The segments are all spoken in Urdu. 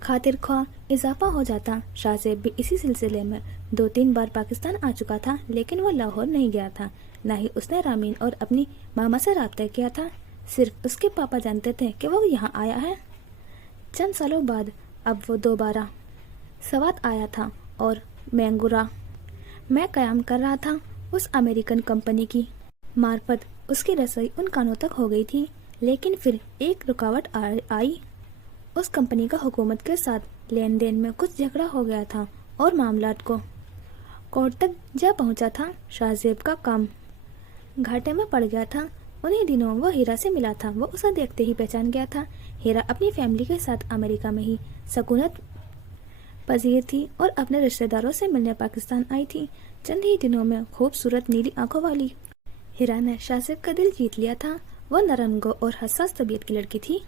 خاطر خواہ اضافہ ہو جاتا۔ شاہ زیب بھی اسی سلسلے میں 2-3 بار پاکستان آ چکا تھا، لیکن وہ لاہور نہیں گیا تھا، نہ ہی اس نے رامین اور اپنی ماما سے رابطہ کیا تھا۔ صرف اس کے پاپا جانتے تھے کہ وہ یہاں آیا ہے۔ چند سالوں بعد اب وہ دوبارہ سوات آیا تھا اور مینگورا میں قیام کر رہا تھا۔ اس امریکن کمپنی کی معرفت اس کی رسائی ان کانوں تک ہو گئی تھی، لیکن پھر ایک رکاوٹ آئی۔ اس کمپنی کا حکومت کے ساتھ لین دین میں کچھ جھگڑا ہو گیا تھا اور معاملات کو کورٹ تک جا پہنچا تھا۔ شاہ زیب کا کام گھاٹے میں پڑ گیا تھا۔ انہی دنوں وہ ہیرا سے ملا تھا۔ وہ اسے دیکھتے ہی پہچان گیا تھا۔ ہیرا اپنی فیملی کے ساتھ امریکہ میں ہی سکونت پذیر تھی اور اپنے رشتہ داروں سے ملنے پاکستان آئی تھی۔ چند ہی دنوں میں خوبصورت نیلی آنکھوں والی ہیرا نے شاہ زیب کا دل جیت لیا تھا۔ وہ نرم گو اور حساس طبیعت کی لڑکی تھی۔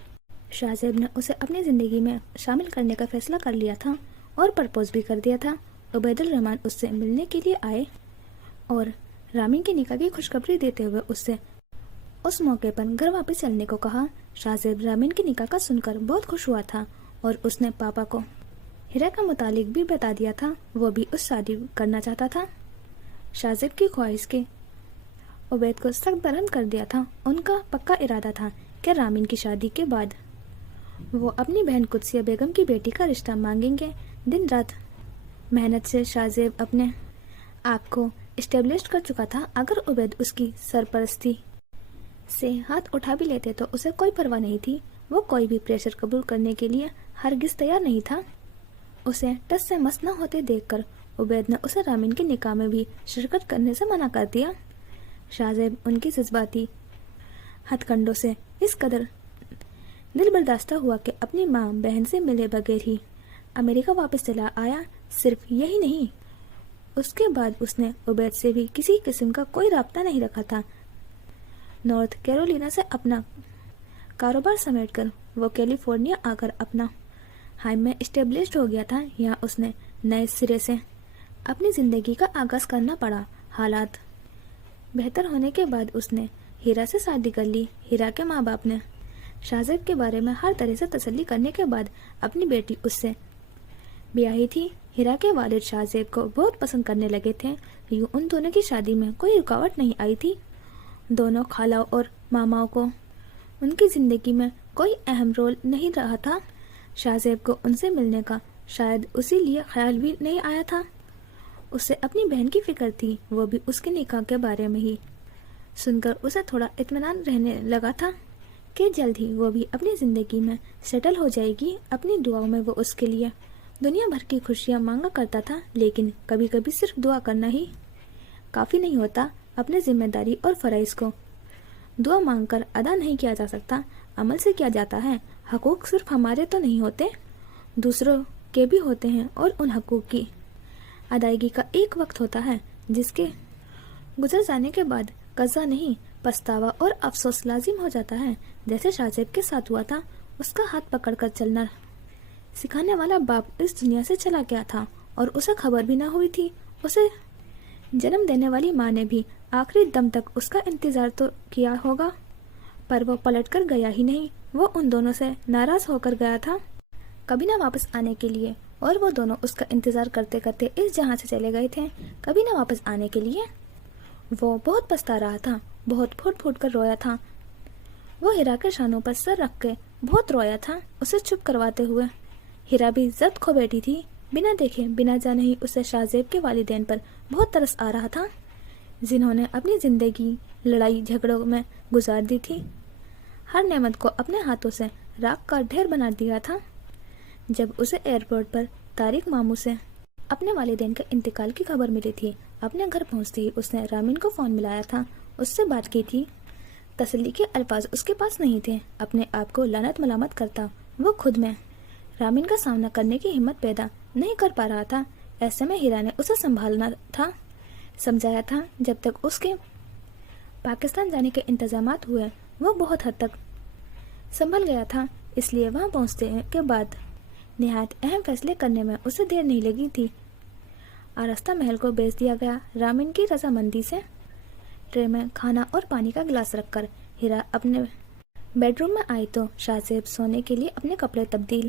شاہ زیب نے اسے اپنی زندگی میں شامل کرنے کا فیصلہ کر لیا تھا اور پرپوز بھی کر دیا تھا۔ عبید الرحمن اس سے ملنے کے لیے آئے اور رامین کے نکاح کی خوشخبری دیتے ہوئے اس سے اس موقع پر گھر واپس چلنے کو کہا۔ شاہ زیب رامین کے نکاح کا سن کر بہت خوش ہوا تھا اور اس نے پاپا کو ہیرا کا متعلق بھی بتا دیا تھا۔ وہ بھی اس شادی کرنا چاہتا تھا۔ شاہ زیب کی خواہش کے عبید کو سخت برہم کر دیا تھا۔ ان کا پکا ارادہ تھا کہ رامین کی شادی کے بعد وہ اپنی بہن قدسیہ بیگم کی بیٹی کا رشتہ مانگیں گے۔ دن رات محنت سے شاہ زیب اپنے آپ کو اسٹیبلش کر چکا تھا۔ اگر عبید اس کی سرپرستی سے ہاتھ اٹھا بھی لیتے تو اسے کوئی پرواہ نہیں تھی۔ وہ کوئی بھی پریشر قبول کرنے کے لیے ہرگز تیار نہیں تھا۔ اسے ٹس سے مس نہ ہوتے دیکھ کر عبید نے اسے رامین کے نکاح میں بھی شرکت کرنے سے منع کر دیا۔ شاہ زیب ان کی جذباتی ہتھ کنڈوں سے اس قدر دل برداشتہ ہوا کہ اپنی ماں بہن سے ملے بغیر ہی امریکہ واپس چلا آیا۔ صرف یہی نہیں، اس کے بعد اس نے عبید سے بھی کسی قسم کا کوئی رابطہ نہیں رکھا تھا۔ نارتھ کیرولینا سے اپنا کاروبار سمیٹ کر وہ کیلیفورنیا آ کر اپنا ہائم میں اسٹیبلشڈ ہو گیا تھا۔ یہاں اس نے نئے سرے سے اپنی زندگی کا آغاز کرنا پڑا۔ حالات بہتر ہونے کے بعد اس نے ہیرا سے شادی کر لی۔ ہیرا کے ماں باپ نے شاہ زیب کے بارے میں ہر طرح سے تسلی کرنے کے بعد اپنی بیٹی اس سے بیاہی تھی۔ ہیرا کے والد شاہ زیب کو بہت پسند کرنے لگے تھے۔ یوں ان دونوں کی شادی میں کوئی رکاوٹ نہیں آئی تھی۔ دونوں خالوں اور ماماؤں کو ان کی زندگی میں کوئی اہم رول نہیں رہا تھا۔ شاہ زیب کو ان سے ملنے کا شاید اسی لیے خیال بھی نہیں آیا تھا۔ اسے اپنی بہن کی فکر تھی۔ وہ بھی اس کے نکاح کے بارے میں ہی سن کر اسے تھوڑا اطمینان رہنے لگا تھا کہ جلد ہی وہ بھی اپنی زندگی میں سیٹل ہو جائے گی۔ اپنی دعاؤں میں وہ اس کے لیے دنیا بھر کی خوشیاں مانگا کرتا تھا، لیکن کبھی کبھی صرف دعا کرنا ہی کافی نہیں ہوتا۔ اپنے ذمہ داری اور فرائض کو دعا مانگ کر ادا نہیں کیا جا سکتا، عمل سے کیا جاتا ہے۔ حقوق صرف ہمارے تو نہیں ہوتے، دوسروں کے بھی ہوتے ہیں، اور ان حقوق کی ادائیگی کا ایک وقت ہوتا ہے جس کے گزر جانے کے بعد قضا نہیں، پچھتاوا اور افسوس لازم ہو جاتا ہے، جیسے شاہ زیب کے ساتھ ہوا تھا۔ اس کا ہاتھ پکڑ کر چلنا سکھانے والا باپ اس دنیا سے چلا گیا تھا اور اسے خبر بھی نہ ہوئی تھی۔ اسے جنم دینے والی ماں نے بھی آخری دم تک اس کا انتظار تو کیا ہوگا، پر وہ پلٹ کر گیا ہی نہیں۔ وہ ان دونوں سے ناراض ہو کر گیا تھا، کبھی نہ واپس آنے کے لیے، اور وہ دونوں اس کا انتظار کرتے کرتے اس جہاں سے چلے گئے تھے، کبھی نہ واپس آنے کے لیے۔ وہ بہت پچھتا رہا تھا، بہت پھوٹ پھوٹ کر رویا تھا۔ وہ ہیرا کے شانوں پر سر رکھ کے بہت رویا تھا، اسے چپ کرواتے ہوئے۔ ہیرا بھی ضد کھو بیٹھی تھی، بنا دیکھے بنا جانے ہی اسے شاہ زیب کے والدین پر بہت ترس آ رہا تھا، جنہوں نے اپنی زندگی لڑائی جھگڑوں میں گزار دی تھی، ہر نعمت کو اپنے ہاتھوں سے راکھ کا ڈھیر بنا دیا تھا۔ جب اسے ایئرپورٹ پر طارق ماموں سے اپنے والدین کے انتقال کی خبر ملی تھی، اپنے گھر پہنچتے ہی اس نے رامین کو فون ملایا تھا، اس سے بات کی تھی۔ تسلی کے الفاظ اس کے پاس نہیں تھے، اپنے آپ کو لعنت ملامت کرتا وہ خود میں رامین کا سامنا کرنے کی ہمت پیدا نہیں کر پا رہا تھا۔ ایسے میں ہیرا نے اسے سنبھالنا تھا، سمجھایا تھا۔ جب تک اس کے پاکستان جانے کے انتظامات ہوئے وہ بہت حد تک سنبھل گیا تھا، اس لیے وہاں پہنچنے کے بعد نہایت اہم فیصلے کرنے میں اسے دیر نہیں لگی تھی۔ آراستہ محل کو بیچ دیا گیا۔ رامین کی رضامندی سے ٹرے میں کھانا اور پانی کا گلاس رکھ کر ہیرا اپنے بیڈ روم میں آئی تو شاہ زیب سونے کے لیے اپنے کپڑے تبدیل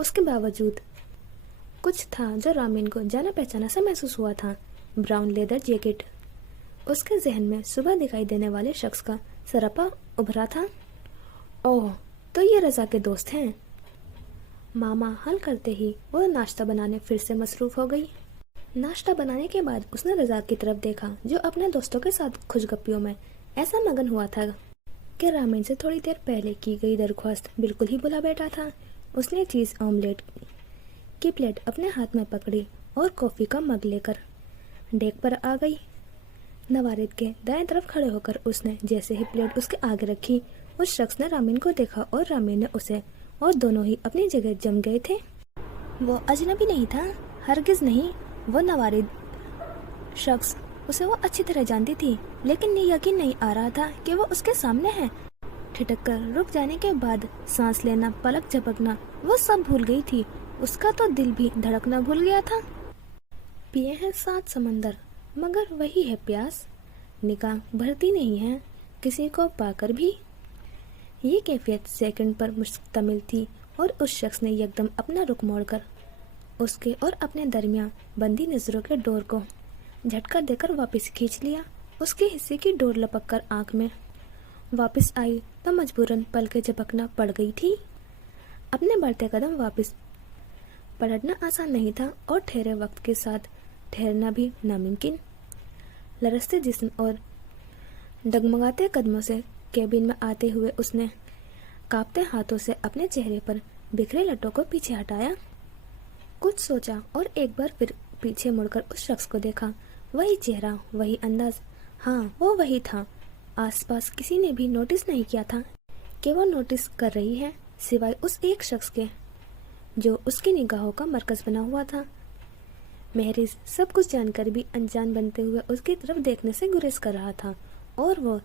اس کے باوجود کچھ تھا جو رامین کو جانا پہچانا سا محسوس ہوا تھا۔ Brown leather jacket. اس کے ذہن میں صبح دکھائی دینے والے شخص کا سراپا ابھرا تھا۔ اوہ، تو یہ رضا کے دوست ہیں۔ ماما حل کرتے ہی وہ ناشتہ بنانے پھر سے مصروف ہو گئی۔ ناشتہ بنانے کے بعد اس نے رضا کی طرف دیکھا جو اپنے دوستوں کے ساتھ خوش گپیوں میں ایسا مگن ہوا تھا کہ رامین سے تھوڑی دیر پہلے کی گئی درخواست بالکل ہی بھلا بیٹھا تھا۔ اس نے چیز آملیٹ کی پلیٹ اپنے ہاتھ میں پکڑی اور کافی کا مگ لے کر ڈیک پر آ گئی۔ نوارد کے دائیں طرف کھڑے ہو کر اس نے جیسے ہی پلیٹ اس کے آگے رکھی، اس شخص نے رامین کو دیکھا اور رامین نے اسے، اور دونوں ہی اپنی جگہ جم گئے تھے۔ وہ اجنبی نہیں تھا، ہرگز نہیں۔ وہ نوارد شخص اسے وہ اچھی طرح جانتی تھی، لیکن یہ یقین نہیں آ رہا تھا کہ وہ اس کے سامنے ہے۔ ٹھٹک کر رک جانے کے بعد سانس لینا، پلک جھپکنا، وہ سب بھول گئی تھی۔ اس کا تو دل بھی دھڑکنا بھول گیا تھا۔ پیے ہیں 7 سمندر مگر وہی ہے پیاس، نگاہ بھرتی نہیں ہے کسی کو پا کر بھی۔ یہ کیفیت سیکنڈ پر مشتمل تھی اور اس شخص نے یکدم اپنا رخ موڑ کر اس کے اور اپنے درمیان بندی نظروں کے ڈور کو جھٹکا دے کر واپس کھینچ لیا۔ اس کے حصے کی ڈور لپک کر آنکھ میں واپس آئی تو مجبوراً پلکیں جھپکنا پڑ گئی تھی۔ اپنے بڑھتے قدم واپس پلٹنا آسان نہیں تھا اور ٹھہرے وقت کے ساتھ ٹھہرنا بھی ناممکن۔ لرزتے جسم اور ڈگمگاتے قدموں سے کیبن میں آتے ہوئے اس نے کانپتے ہاتھوں سے اپنے چہرے پر بکھرے لٹوں کو پیچھے ہٹایا۔ کچھ سوچا اور ایک بار پھر پیچھے مڑ کر اس شخص کو دیکھا۔ وہی چہرہ، وہی انداز، ہاں وہ وہی تھا۔ آس پاس کسی نے بھی نوٹس نہیں کیا تھا کہ وہ نوٹس کر رہی ہے، سوائے اس ایک شخص کے جو اس کی نگاہوں کا مرکز بنا ہوا تھا۔ مہریز سب کچھ جان کر بھی انجان بنتے ہوئے اس کی طرف دیکھنے سے گریز کر رہا تھا اور وہ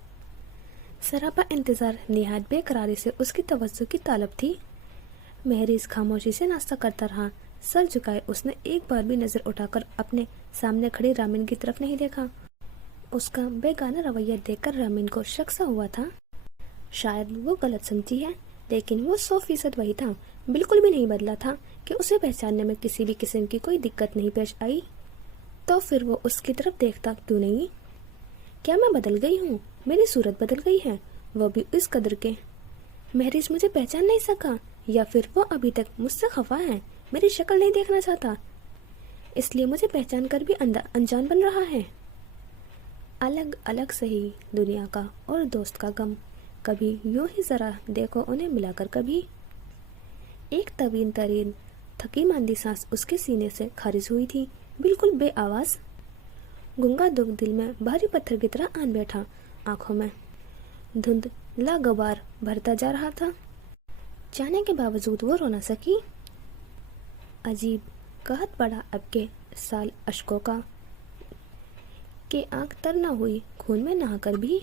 سراپا انتظار نہایت بے قراری سے اس کی توجہ کی طالب تھی۔ مہریز خاموشی سے ناشتہ کرتا رہا، سر جھکائے۔ اس نے ایک بار بھی نظر اٹھا کر اپنے سامنے کھڑی رامین کی طرف نہیں دیکھا۔ اس کا بیگانہ رویہ دیکھ کر رامین کو شک سا ہوا تھا۔ شاید وہ غلط سمجھی ہے، لیکن وہ 100% وہی تھا، بالکل بھی نہیں بدلا تھا کہ اسے پہچاننے میں کسی بھی قسم کی کوئی دقت نہیں پیش آئی۔ تو پھر وہ اس کی طرف دیکھتا کیوں نہیں؟ کیا میں بدل گئی ہوں؟ میری صورت بدل گئی ہے، وہ بھی اس قدر کے مہریز مجھے پہچان نہیں سکا، یا پھر وہ ابھی تک مجھ سے خفا ہے، میری شکل نہیں دیکھنا چاہتا، اس لیے مجھے پہچان کر بھی انجان بن رہا ہے۔ الگ الگ سہی دنیا کا اور دوست کا غم، کبھی یوں ہی ذرا دیکھو انہیں ملا کر کبھی۔ ایک طویل ترین تھکی ماندی سانس اس کے سینے سے خارج ہوئی تھی، بالکل بے آواز۔ گنگا دکھ دل میں بھاری پتھر کی طرح آن بیٹھا، آنکھوں میں دھند لاغبار بھرتا جا رہا تھا۔ چاہنے کے باوجود وہ رو نہ سکی۔ عجیب قحط پڑا اب کے سال اشکوں کا کہ آنکھ تر نہ ہوئی خون میں نہا کر بھی۔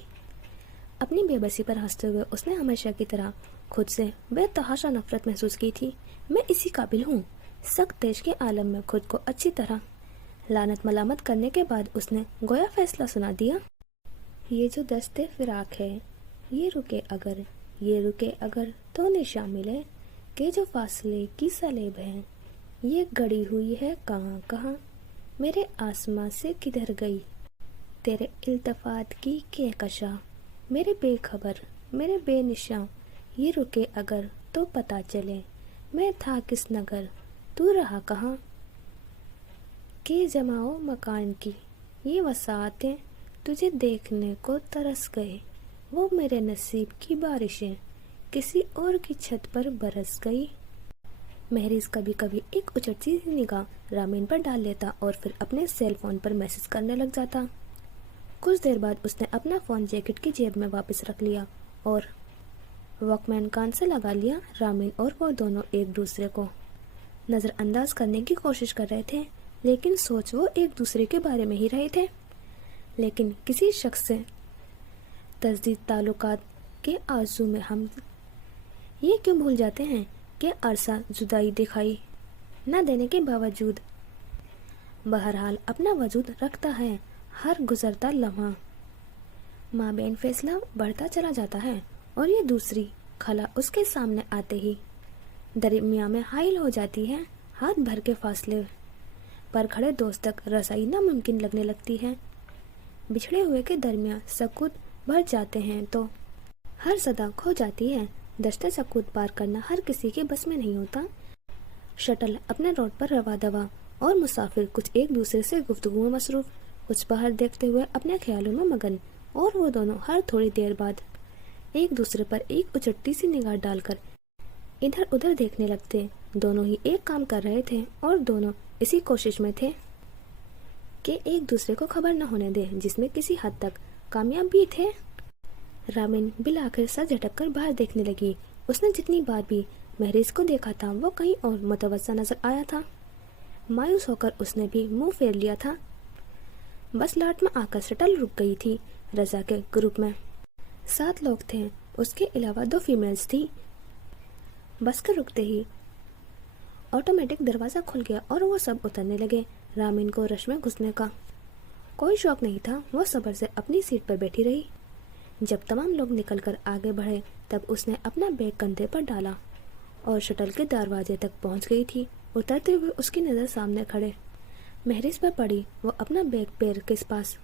اپنی بے بسی پر ہنستے ہوئے اس نے ہمیشہ کی طرح خود سے بے تحاشا نفرت محسوس کی تھی۔ میں اسی قابل ہوں۔ سخت دیش کے عالم میں خود کو اچھی طرح لعنت ملامت کرنے کے بعد اس نے گویا فیصلہ سنا دیا۔ یہ جو دستے فراق ہے، یہ رکے اگر تو نشاں ملے کہ جو فاصلے کی سلیب ہے، یہ گڑی ہوئی ہے کہاں کہاں، میرے آسماں سے کدھر گئی تیرے التفات کی کہکشاں، میرے بے خبر میرے بے نشاں، یہ رکے اگر تو پتہ چلے میں تھا کس نگر تو رہا کہاں، کہ جماؤ مکان کی یہ وسعتیں تجھے دیکھنے کو ترس گئے، وہ میرے نصیب کی بارشیں کسی اور کی چھت پر برس گئی۔ مہریز کبھی کبھی ایک اچٹتی سی نگاہ رامین پر ڈال لیتا اور پھر اپنے سیل فون پر میسج کرنے لگ جاتا۔ کچھ دیر بعد اس نے اپنا فون جیکٹ کی جیب میں واپس رکھ لیا اور واکمین کان سے لگا لیا۔ رامین اور وہ دونوں ایک دوسرے کو نظر انداز کرنے کی کوشش کر رہے تھے، لیکن سوچ وہ ایک دوسرے کے بارے میں ہی رہے تھے۔ لیکن کسی شخص سے تجدید تعلقات کے آرزو میں ہم یہ کیوں بھول جاتے ہیں کہ عرصہ جدائی دکھائی نہ دینے کے باوجود بہرحال اپنا وجود رکھتا ہے۔ ہر گزرتا لمحہ مابین فاصلہ بڑھتا چلا جاتا ہے اور یہ دوسری خلا اس کے سامنے آتے ہی درمیان میں حائل ہو جاتی ہے. ہاتھ بھر کے فاصلے پر کھڑے دوست تک رسائی ناممکن لگنے لگتی ہے. بچھڑے ہوئے کے درمیان سکوت بھر جاتے ہیں تو ہر صدا کھو جاتی ہے. دشت سکوت پار کرنا ہر کسی کے بس میں نہیں ہوتا. شٹل اپنے روڈ پر روا دوا اور مسافر کچھ ایک دوسرے سے گفتگو میں مصروف، کچھ باہر دیکھتے ہوئے اپنے خیالوں میں مگن، اور وہ دونوں ہر تھوڑی دیر بعد ایک دوسرے پر ایک اچٹتی سی نگاہ ڈال کر ادھر ادھر دیکھنے لگتے. دونوں ہی ایک کام کر رہے تھے اور دونوں اسی کوشش میں تھے کہ ایک دوسرے کو خبر نہ ہونے دے، جس میں کسی حد تک کامیاب بھی تھے. رامین بالآخر سر جھٹک کر باہر دیکھنے لگی. اس نے جتنی بار بھی مہریز کو دیکھا تھا وہ کہیں اور متوجہ نظر آیا تھا. مایوس ہو کر اس نے بھی منہ پھیر لیا تھا. بس لاٹ میں آ کر شٹل رک گئی تھی. رضا کے گروپ میں 7 لوگ تھے، اس کے علاوہ 2 فیمیلز تھی. بس کے رکتے ہی آٹومیٹک دروازہ کھل گیا اور وہ سب اترنے لگے. رامین کو رش میں گھسنے کا کوئی شوق نہیں تھا. وہ صبر سے اپنی سیٹ پر بیٹھی رہی. جب تمام لوگ نکل کر آگے بڑھے تب اس نے اپنا بیگ کندھے پر ڈالا اور شٹل کے دروازے تک پہنچ گئی تھی. اترتے ہوئے اس کی نظر سامنے کھڑے مہریز پر پڑی. وہ اپنا بیگ پیر کے پاس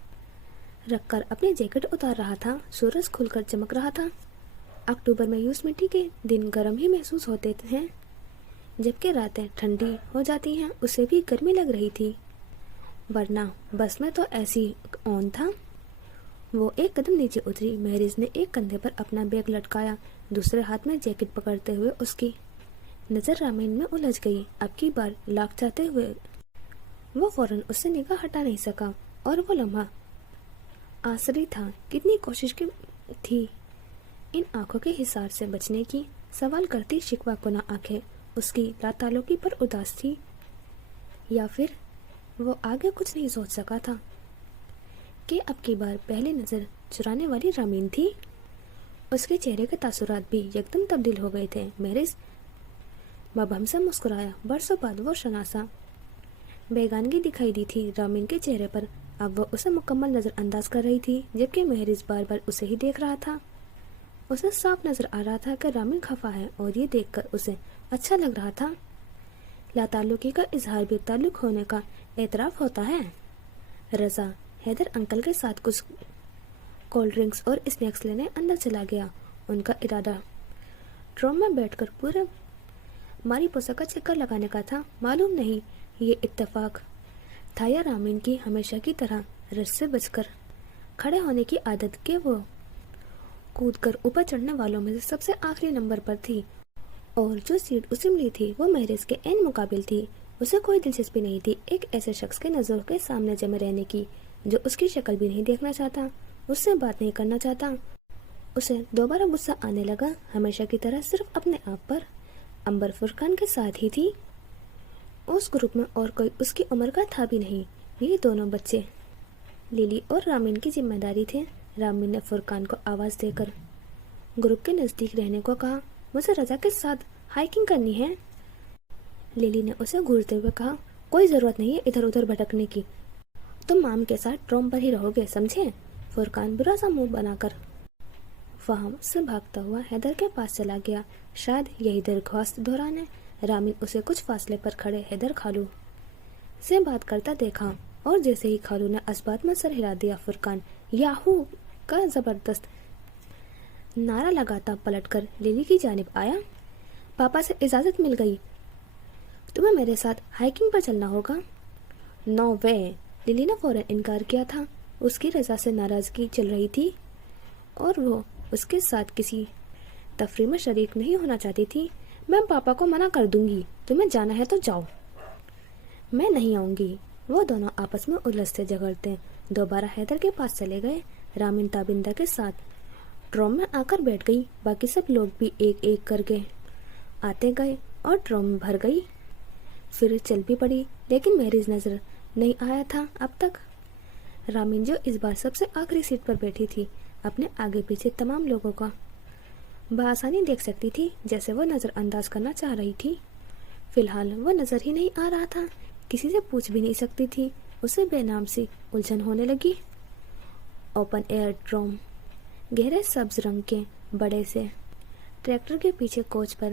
رکھ کر اپنی جیکٹ اتار رہا تھا. سورج کھل کر چمک رہا تھا. اکتوبر میں یوز مٹی کے دن گرم ہی محسوس ہوتے ہیں، جبکہ راتیں ٹھنڈی ہو جاتی ہیں. اسے بھی گرمی لگ رہی تھی، ورنہ بس میں تو ایسی آن تھا. وہ ایک قدم نیچے اتری. مہریز نے ایک کندھے پر اپنا بیگ لٹکایا، دوسرے ہاتھ میں جیکٹ پکڑتے ہوئے. اس کی نظر رامین میں الجھ گئی. اب کی بار لاکھ چاہتے ہوئے وہ فوراً اس سے نگاہ ہٹا نہیں سکا، اور وہ لمحہ آسری تھا. کتنی کوشش کی تھی ان آنکھوں کے حصار سے بچنے کی. سوال کرتی شکوہ کنا آنکھیں اس کی لاتعلقی پر اداس تھی، یا پھر وہ آگے کچھ نہیں سوچ سکا تھا کہ اب کی بار پہلی نظر چرانے والی رامین تھی. اس کے چہرے کے تاثرات بھی یکدم تبدیل ہو گئے تھے. مہریز مبہم سے مسکرایا. برسوں بعد وہ شناسا بیگانگی دکھائی دی تھی رامین کے چہرے پر. اب وہ اسے مکمل نظر انداز کر رہی تھی، جبکہ مہریز بار بار اسے ہی دیکھ رہا تھا. اسے صاف نظر آ رہا تھا کہ رامین خفا ہے، اور یہ دیکھ کر اسے اچھا لگ رہا تھا. لاتعلقی کا اظہار بھی تعلق ہونے کا اعتراف ہوتا ہے. رضا حیدر انکل کے ساتھ کچھ کولڈ ڈرنکس اور اسنیکس لینے اندر چلا گیا. ان کا ارادہ ٹروم میں بیٹھ کر پورے ماری پوسا کا چکر لگانے کا تھا. معلوم نہیں یہ اتفاق تھا یا رامین کی ہمیشہ کی طرح رش سے بچ کر کھڑے ہونے کی عادت کہ وہ کود کر اوپر چڑھنے والوں میں سے سب سے آخری نمبر پر تھی، اور جو سیٹ اسے ملی تھی وہ مہریز کے عین مقابل تھی. اسے کوئی دلچسپی نہیں تھی ایک ایسے شخص کے نظروں کے سامنے جمے رہنے کی جو اس کی شکل بھی نہیں دیکھنا چاہتا، اس سے بات نہیں کرنا چاہتا. اسے دوبارہ غصہ آنے لگا. ہمیشہ کی طرح صرف اپنے آپ پر. امبر فرقان کے ساتھ ہی تھی. اس گروپ میں اور کوئی اس کی عمر کا تھا بھی نہیں. یہ دونوں بچے لیلی اور رامین کی ذمہ داری تھے. رامین نے فرقان کو آواز دے کر گروپ کے نزدیک رہنے کو کہا. مجھے رضا کے ساتھ ہائیکنگ کرنی ہے. لیلی نے اسے گھورتے ہوئے کہا. کوئی ضرورت نہیں ہے ادھر ادھر بھٹکنے کی، تم مام کے ساتھ ٹروم پر ہی رہو گے، سمجھے؟ فرقان برا سا منہ بنا کر وہاں سے بھاگتا ہوا حیدر کے پاس چلا گیا. شاید یہی درخواست دہرانے رامین اسے کچھ فاصلے پر کھڑے حیدر خالو سے بات کرتا دیکھا، اور جیسے ہی خالو نے اسبات میں سر ہلا دیا، فرقان یاہو کا زبردست نعرہ لگاتا پلٹ کر لیلی کی جانب آیا. پاپا سے اجازت مل گئی، تمہیں میرے ساتھ ہائیکنگ پر چلنا ہوگا. نو وے. لیلی نے فوراً انکار کیا تھا. اس کی رضا سے ناراضگی چل رہی تھی اور وہ اس کے ساتھ کسی تفریح میں شریک نہیں ہونا چاہتی تھی. میں پاپا کو منع کر دوں گی، تمہیں جانا ہے تو جاؤ. میں نہیں آؤں گی. وہ دونوں آپس میں الجھتے جھگڑتے دوبارہ حیدر کے پاس چلے گئے. رامین تابندہ کے ساتھ ٹروم میں آ کر بیٹھ گئی. باقی سب لوگ بھی ایک ایک کر کے آتے گئے اور ٹروم بھر گئی. پھر چل بھی پڑی، لیکن مہریز نظر نہیں آیا تھا اب تک. رامین جو اس بار سب سے آخری سیٹ پر بیٹھی تھی، اپنے آگے پیچھے تمام لوگوں کا بآسانی دیکھ سکتی تھی. جیسے وہ نظر انداز کرنا چاہ رہی تھی، فی الحال وہ نظر ہی نہیں آ رہا تھا. کسی سے پوچھ بھی نہیں سکتی تھی. اسے بے نام سی الجھن ہونے لگی. اوپن ایئر ٹروم گہرے سبز رنگ کے بڑے سے ٹریکٹر کے پیچھے کوچ پر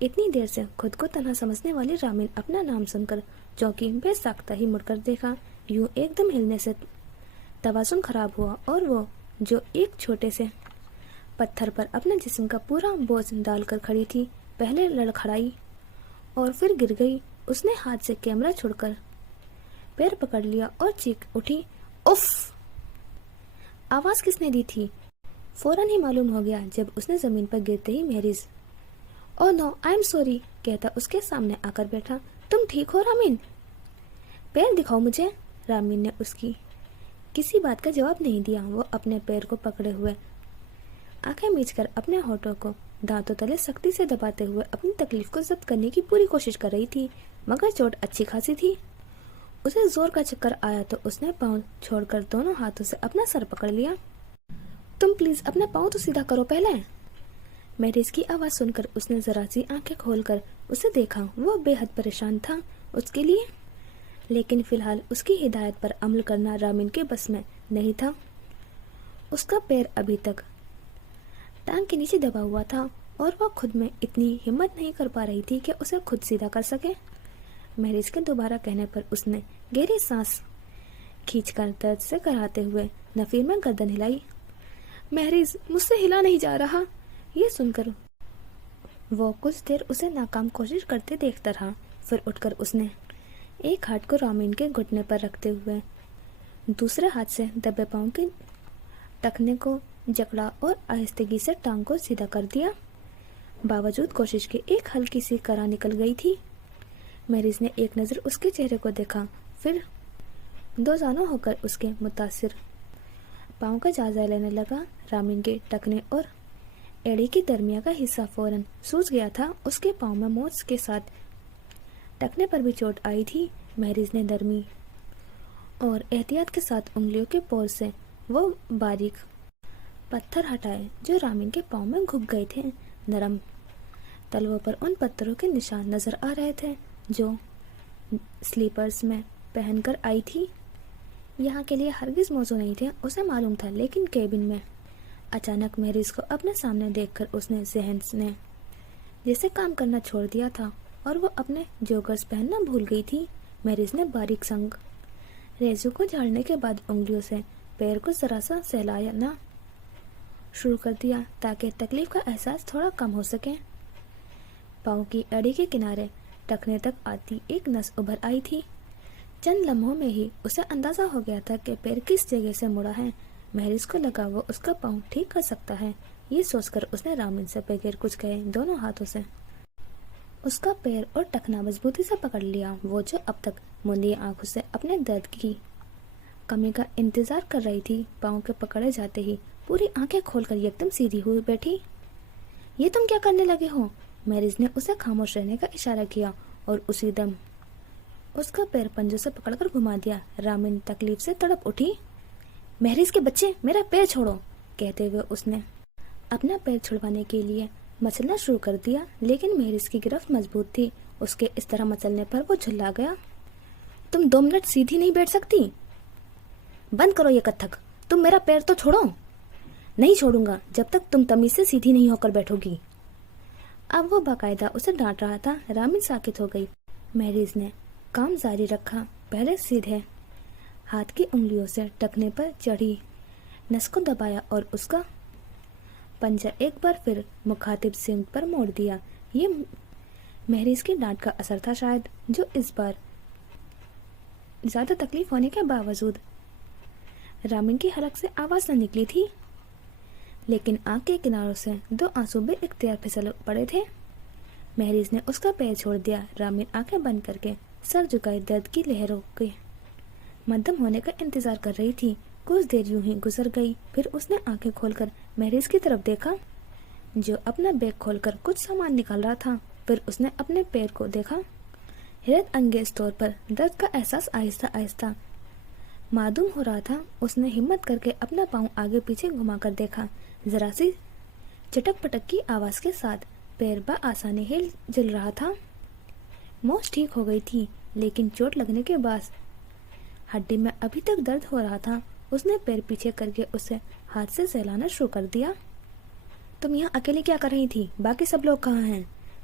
اتنی دیر سے خود کو تنہا سمجھنے والی رامین اپنا نام سن کر چونکی بے ساختہ ہی مڑ کر دیکھا. یوں ایک دم ہلنے سے توازن خراب ہوا اور وہ جو ایک چھوٹے سے پتھر پر اپنے جسم کا پورا بوجھ ڈال کر کھڑی تھی پہلے لڑکھڑائی اور پھر گر گئی. اس نے ہاتھ سے کیمرہ چھوڑ کر پیر پکڑ لیا اور چیخ اٹھی, اف! آواز کس نے دی تھی؟ فوراً ہی معلوم ہو گیا جب اس نے زمین پر گرتے ہی مہریز او نو آئی ایم سوری کہتا اس کے سامنے آ کر بیٹھا. تم ٹھیک ہو رامین؟ پیر دکھاؤ مجھے. رامین نے اس کی کسی بات کا جواب نہیں دیا. وہ اپنے پیر کو پکڑے ہوئے آنکھیں میچ کر اپنے ہونٹوں کو دانتوں تلے سختی سے دباتے ہوئے اپنی تکلیف کو ضبط کرنے کی پوری کوشش کر رہی تھی, مگر چوٹ اچھی خاصی تھی. اسے زور کا چکر آیا تو اس نے پاؤں چھوڑ کر دونوں ہاتھوں سے اپنا سر پکڑ لیا. تم پلیز اپنے پاؤں تو سیدھا کرو پہلے. مہریز کی آواز سن کر اس نے ذرا سی آنکھیں کھول کر اسے دیکھا. وہ بے حد پریشان تھا اس کے لیے, لیکن فی الحال اس کی ہدایت پر عمل کرنا رامین کے بس میں نہیں تھا. اس کا پیر ابھی تک ٹانگ کے نیچے دبا ہوا تھا اور وہ خود میں اتنی ہمت نہیں کر پا رہی تھی کہ اسے خود سیدھا کر سکے. مہریز کے دوبارہ کہنے پر اس نے گہری سانس کھینچ کر درد سے کراتے ہوئے نفیر میں گردن ہلائی. مہریز مجھ سے ہلا نہیں جا رہا. یہ سن کر وہ کچھ دیر اسے ناکام کوشش کرتے دیکھتا رہا. پھر اٹھ کر اس نے ایک ہاتھ کو رامین کے گھٹنے پر رکھتے ہوئے دوسرے ہاتھ سے دبے پاؤں کے ٹخنے کو جکڑا اور آہستگی سے ٹانگ کو سیدھا کر دیا. باوجود کوشش کے ایک ہلکی سی کرا نکل گئی تھی. مہریز نے ایک نظر اس کے چہرے کو دیکھا, پھر دو زانوں ہو کر اس کے متاثر پاؤں کا جائزہ لینے لگا. رامین کے ٹخنے اور ایڑی کے درمیان کا حصہ فوراً سوج گیا تھا. اس کے پاؤں میں موچ کے ساتھ ٹخنے پر بھی چوٹ آئی تھی. مہریز نے نرمی اور احتیاط کے ساتھ انگلیوں کے پور سے وہ باریک پتھر ہٹائے جو رامین کے پاؤں میں گھب گئے تھے. نرم تلووں پر ان پتھروں کے نشان نظر آ رہے تھے جو سلیپرز میں پہن کر آئی تھی. یہاں کے لیے ہرگز موزوں نہیں تھے اسے معلوم تھا, لیکن کیبن میں اچانک مہریز کو اپنے سامنے دیکھ کر اس نے ذہن نے جیسے کام کرنا چھوڑ دیا تھا اور وہ اپنے جوگرز پہننا بھول گئی تھی. مہریز نے باریک سنگ ریزو کو جھاڑنے کے بعد انگلیوں سے پیر کو ذرا سا سہلانا شروع کر دیا تاکہ تکلیف کا احساس تھوڑا کم ہو سکے. پاؤں کی اڑی کے کنارے ٹخنے تک آتی ایک نس ابھر آئی تھی. چند لمحوں میں ہی اسے اندازہ ہو گیا تھا کہ پیر کس جگہ سے مڑا ہے. مہریز کو لگا وہ اس کا پاؤں ٹھیک کر سکتا ہے. یہ سوچ کر اس نے رامین سے بغیر کچھ کہے دونوں ہاتھوں سے اس کا پیر اور ٹخنا مضبوطی سے پکڑ لیا. وہ جو اب تک مندی آنکھوں سے اپنے درد کی کمی کا انتظار کر رہی تھی, پاؤں کے پکڑے جاتے ہی پوری آنکھیں کھول کر یکدم سیدھی ہوئی بیٹھی. یہ تم کیا کرنے لگے ہو؟ مہریز نے اسے خاموش رہنے کا اشارہ کیا اور اسی دم اس کا پیر پنجوں سے پکڑ کر گھما دیا. رامین تکلیف سے تڑپ اٹھی. مہریز کے بچے میرا پیر چھوڑو کہتے ہوئے اس نے اپنا پیر چھڑوانے کے لیے مچلنا شروع کر دیا, لیکن مہریز کی گرفت مضبوط تھی. اس کے اس طرح مچلنے پر وہ جھلا گیا. تم 2 منٹ سیدھی نہیں بیٹھ سکتی؟ بند کرو یہ کتھک. تم میرا پیر تو چھوڑو. نہیں چھوڑوں گا جب تک تم تمیز سے سیدھی نہیں ہو کر بیٹھو گی. اب وہ باقاعدہ اسے ڈانٹ رہا تھا. رامین ساکت ہو گئی. مہریز نے کام جاری رکھا. پہلے سیدھے ہاتھ کی انگلیوں سے ٹخنے پر چڑھی نس کو دبایا اور اس کا پنجہ ایک بار پھر مخاطب سمت پر موڑ دیا. یہ مہریز کی ڈانٹ کا اثر تھا شاید, جو اس بار زیادہ تکلیف ہونے کے باوجود رامین کی حلق سے آواز نہ نکلی تھی, لیکن آنکھ کے کناروں سے 2 آنسو بے اختیار پھسل پڑے تھے. مہریز نے اس کا پیر چھوڑ دیا. رامین آنکھیں بند کر کے سر جھکائے درد کی لہروں کے مدھم ہونے کا انتظار کر رہی تھی. کچھ دیر یوں ہی گزر گئی. پھر اس نے آنکھیں کھول کر مہریز کی طرف دیکھا جو اپنا بیگ کھول کر کچھ سامان نکال رہا تھا. پھر اس نے اپنے پیر کو دیکھا. حیرت انگیز طور پر درد کا احساس آہستہ آہستہ معدوم ہو رہا تھا. اس نے ہمت کر کے اپنا پاؤں آگے پیچھے گھما کر دیکھا. ذرا سی چٹک پٹک کی آواز کے ساتھ پیر بآسانی ہل جل رہا تھا. موچ ٹھیک ہو گئی تھی, لیکن چوٹ لگنے کے بعد ہڈی میں ابھی تک درد ہو رہا تھا. اس نے پیر پیچھے کر کے اسے ہاتھ سے سہلانا شروع کر دیا. تم یہاں اکیلے کیا کر رہی تھی؟ باقی سب لوگ کہاں ہیں؟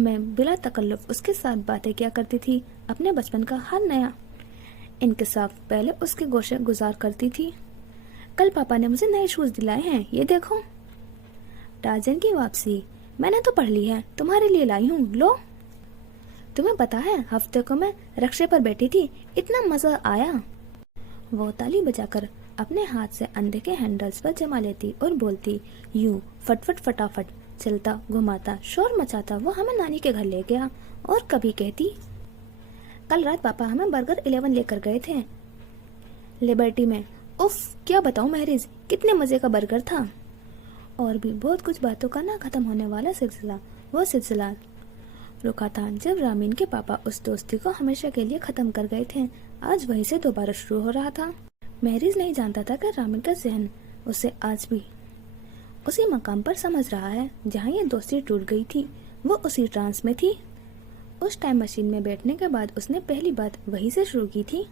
میں بلا تکلف اس کے ساتھ باتیں کیا کرتی تھی، اپنے بچپن کا ہر نیا انکشاف پہلے اس کے گوشے گزار کرتی تھی۔ کل پاپا نے مجھے نئے شوز دلائے ہیں، یہ دیکھو۔ ٹارزن کی واپسی، میں نے تو پڑھ لی ہے، تمہارے لیے لائی ہوں، لو۔ تمہیں پتا ہے ہفتے کو میں رکشے پر بیٹھی تھی، اتنا مزہ آیا۔ وہ تالی بجا کر اپنے ہاتھ سے اندھے کے ہینڈلز پر جما لیتی اور بولتی، یوں فٹ فٹ فٹافٹ چلتا گھماتا شور مچاتا وہ ہمیں نانی کے گھر لے گیا۔ اور کبھی کہتی، کل رات پاپا ہمیں برگر 11 لے کر گئے تھے لبرٹی میں، اف کیا بتاؤں مہریز، کتنے مزے کا برگر تھا۔ اور بھی بہت کچھ باتوں کا نہ ختم ہونے والا سلسلہ۔ وہ سلسلہ رکا تھا جب رامین کے پاپا اس دوستی کو ہمیشہ کے لیے ختم کر گئے تھے، آج وہیں سے دوبارہ شروع ہو رہا تھا۔ مہریز نہیں جانتا تھا کہ رامین کا ذہن اسے آج بھی اسی مقام پر سمجھ رہا ہے جہاں یہ دوستی ٹوٹ گئی تھی۔ وہ اسی ٹرانس میں تھی۔ اس ٹائم مشین میں بیٹھنے کے بعد اس نے پہلی بات وہیں سے شروع کی تھی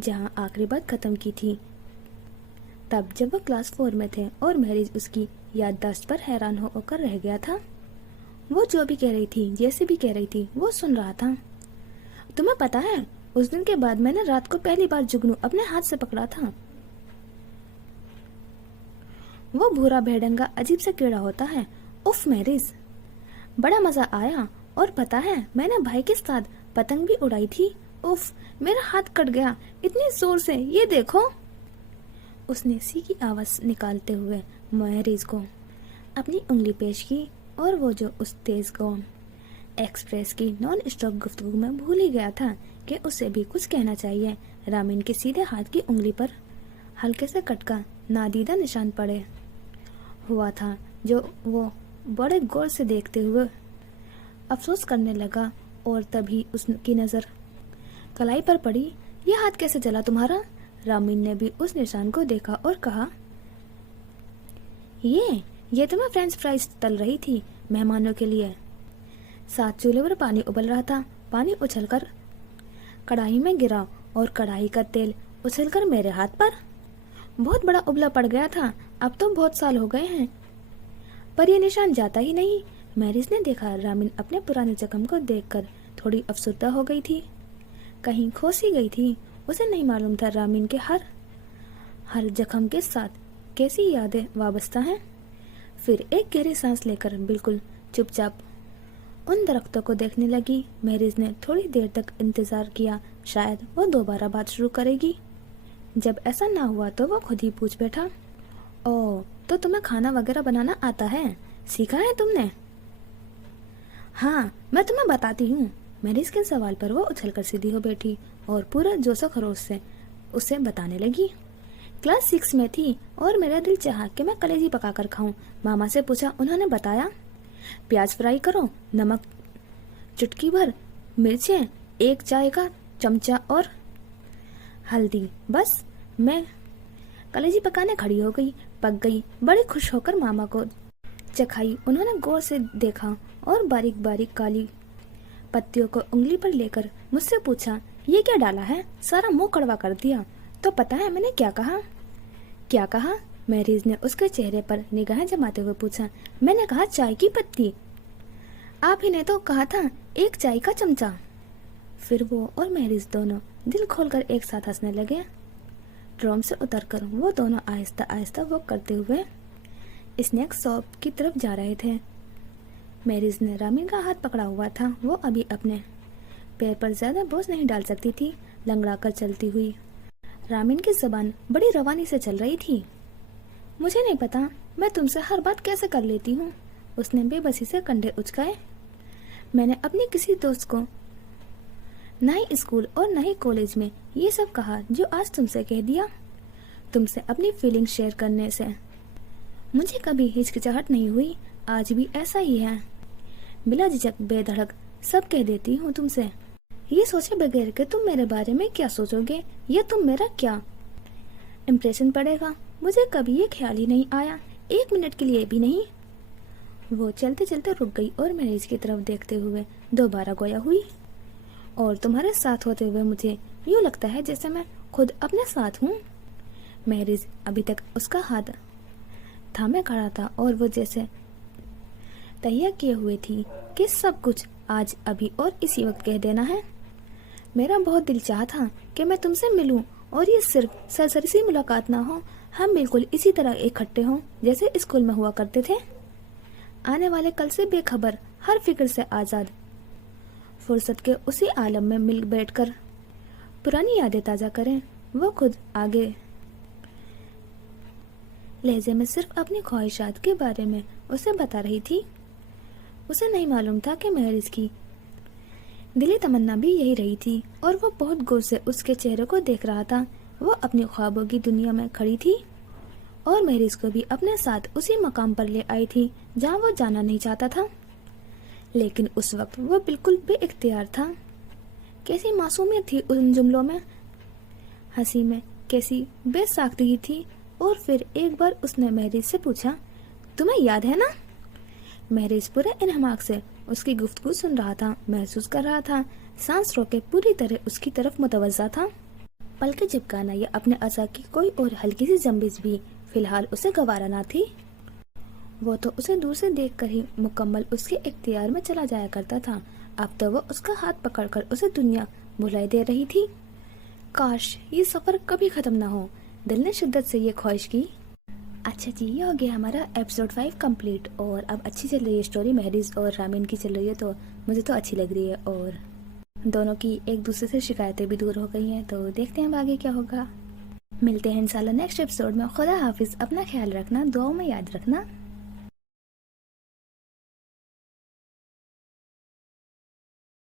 جہاں آخری بات ختم کی تھی، تب جب وہ کلاس 4 میں تھے اور مہریز اس کی یادداشت پر حیران ہو کر رہ گیا تھا۔ وہ جو بھی کہہ رہی تھی، جیسے بھی کہہ رہی تھی، وہ سن رہا تھا۔ تمہیں پتا ہے اس دن کے بعد میں نے رات کو پہلی بار جگنو اپنے ہاتھ سے پکڑا تھا۔ وہ بھورا بھیڑنگا عجیب سا کیڑا ہوتا ہے۔ اف مہریز، بڑا مزہ آیا۔ اور پتا ہے میں نے بھائی کے ساتھ پتنگ بھی اڑائی تھی۔ اف میرا ہاتھ کٹ گیا اتنی زور سے، یہ دیکھو۔ اس نے سی کی آواز نکالتے ہوئے مہریز کو اپنی انگلی پیش کی اور وہ جو اس تیز گام ایکسپریس کی نان اسٹاپ گفتگو میں بھول ہی گیا تھا کہ اسے بھی کچھ کہنا چاہیے۔ رامین کے سیدھے ہاتھ کی انگلی پر ہلکے سے کٹ کا نادیدہ نشان پڑے ہوا تھا جو وہ بڑے غور سے دیکھتے ہوئے افسوس کرنے لگا، اور تبھی اس کی نظر کلائی پر پڑی۔ یہ ہاتھ کیسے جلا تمہارا؟ رامین نے بھی اس نشان کو دیکھا اور کہا، یہ تو میں فرینچ فرائز تل رہی تھی مہمانوں کے لیے۔ ساتھ چولہے پر پانی ابل رہا تھا۔ پانی اچھل کر کڑاہی میں گرا اور کڑاہی کا تیل اچھل کر میرے ہاتھ پر بہت بڑا ابلا پڑ گیا تھا۔ اب تو بہت سال ہو گئے ہیں پر یہ نشان جاتا ہی نہیں۔ مہریز نے دیکھا رامین اپنے پرانے زخم کو دیکھ کر تھوڑی افسردہ ہو گئی تھی، کہیں کھوسی گئی تھی۔ اسے نہیں معلوم تھا رامین کے ہر زخم کے ساتھ کیسی یادیں وابستہ ہیں۔ پھر ایک گہری سانس لے کر بالکل چپ چاپ ان درختوں کو دیکھنے لگی۔ مہریز نے تھوڑی دیر تک انتظار کیا، شاید وہ دوبارہ بات شروع کرے گی۔ جب ایسا نہ ہوا تو وہ خود ہی پوچھ بیٹھا، او تو تمہیں کھانا وغیرہ بنانا آتا ہے؟ سیکھا ہے تم نے؟ ہاں میں تمہیں بتاتی ہوں۔ مہریز کے سوال پر وہ اچھل کر سیدھی ہو بیٹھی اور پورا جوش و خروش سے اسے بتانے لگی۔ کلاس 6 میں تھی اور میرا دل چاہا کہ میں کلیجی پکا کر کھاؤں۔ ماما سے پوچھا، انہوں نے بتایا پیاز فرائی کرو، نمک چٹکی بھر، مرچیں 1 چائے کا چمچہ اور ہلدی، بس میں کلیجی پکانے کھڑی ہو گئی، پک گئی۔ بڑی خوش ہو کر ماما کو چکھائی۔ انہوں نے غور سے دیکھا اور باریک باریک کالی پتیوں کو انگلی پر لے کر مجھ سے پوچھا، یہ کیا ڈالا ہے؟ سارا منہ کڑوا کر دیا۔ تو پتا ہے میں نے کیا کہا؟ کیا کہا؟ مہریز نے اس کے چہرے پر نگاہیں جماتے ہوئے پوچھا۔ میں نے کہا چائے کی پتی۔ آپ ہی نے تو کہا تھا 1 چائے کا چمچہ۔ پھر وہ اور مہریز دونوں دل کھول کر ایک ساتھ ہنسنے لگے۔ ڈروم سے اتر کر وہ دونوں آہستہ آہستہ واک کرتے ہوئے اسنیک شاپ کی طرف جا رہے تھے۔ مہریز نے رامین کا ہاتھ پکڑا ہوا تھا۔ وہ ابھی اپنے پیر پر زیادہ بوجھ نہیں ڈال سکتی تھی، لنگڑا کر چلتی ہوئی۔ رامین کی زبان بڑی روانی سے چل رہی تھی۔ مجھے نہیں پتا میں تم سے ہر بات کیسے کر لیتی ہوں۔ اس نے بے بسی سے کندھے اچکائے۔ میں نے اپنی کسی دوست کو نہ ہی اسکول اور نہ ہی کالج میں یہ سب کہا جو آج تم سے کہہ دیا۔ تم سے اپنی فیلنگ شیئر کرنے سے مجھے کبھی ہچکچاہٹ نہیں ہوئی، آج بھی ایسا ہی ہے۔ بلا جھجک بے دھڑک سب کہہ دیتی ہوں تم سے، یہ سوچے بغیر کہ تم میرے بارے میں کیا سوچو گے یا تم میرا کیا امپریشن پڑے گا۔ مجھے کبھی یہ خیال ہی نہیں آیا، 1 منٹ کے لیے بھی نہیں۔ وہ چلتے چلتے رک گئی اور مہریز کی طرف دیکھتے ہوئے دوبارہ گویا ہوئی، اور تمہارے ساتھ ہوتے ہوئے مجھے یوں لگتا ہے جیسے میں خود اپنے ساتھ ہوں۔ مہریز ابھی تک اس کا ہاتھ تھامے کھڑا تھا اور وہ جیسے تہیا کیے ہوئے تھی۔ کہ سب کچھ آج ابھی اور اسی وقت کہہ دینا ہے. میرا بہت دل چاہا تھا کہ میں تم سے ملوں اور یہ صرف سرسری سی ملاقات نہ ہو. ہم بالکل اسی طرح اکٹھے ہوں جیسے اسکول میں ہوا کرتے تھے. آنے والے کل سے بے خبر، ہر فکر سے آزاد، فرصت کے اسی عالم میں مل بیٹھ کر پرانی یادیں تازہ کریں. وہ خود آگے لہجے میں صرف اپنی خواہشات کے بارے میں اسے بتا رہی تھی. اسے نہیں معلوم تھا کہ مہرز کی دلی تمنا بھی یہی رہی تھی اور وہ بہت غور سے اس کے چہرے کو دیکھ رہا تھا. وہ اپنی خوابوں کی دنیا میں کھڑی تھی اور مہرز کو بھی اپنے ساتھ اسی مقام پر لے آئی تھی جہاں وہ جانا نہیں چاہتا تھا. لیکن اس وقت وہ بالکل بے اختیار تھا. کیسی معصومیت تھی ان جملوں میں، ہنسی میں کیسی بے ساختگی تھی. اور پھر ایک بار اس نے مہرز سے پوچھا، تمہیں یاد ہے نا؟ مہرز پورے انہماک سے اس کی گفتگو سن رہا تھا، محسوس کر رہا تھا. سانس روکے پوری طرح اس کی طرف متوجہ تھا. پلکیں جھپکانا یا اپنے اعضاء کی کوئی اور ہلکی سی جنبش بھی فی الحال اسے گوارا نہ تھی. وہ تو اسے دور سے دیکھ کر ہی مکمل اس کے اختیار میں چلا جایا کرتا تھا. اب تو وہ اس کا ہاتھ پکڑ کر اسے دنیا بھلائی دے رہی تھی. کاش یہ سفر کبھی ختم نہ ہو، دل نے شدت سے یہ خواہش کی. اچھا جی، یہ ہو گیا ہمارا ایپیسوڈ 5 کمپلیٹ. اور اب اچھی چل رہی ہے اسٹوری، مہرز اور رامین کی چل رہی ہے، تو مجھے تو اچھی لگ رہی ہے. اور دونوں کی ایک دوسرے سے شکایتیں بھی دور ہو گئی ہیں. تو دیکھتے ہیں اب آگے کیا ہوگا. ملتے ہیں انشاءاللہ نیکسٹ ایپیسوڈ میں. خدا حافظ. اپنا خیال رکھنا، دعاؤں میں یاد رکھنا.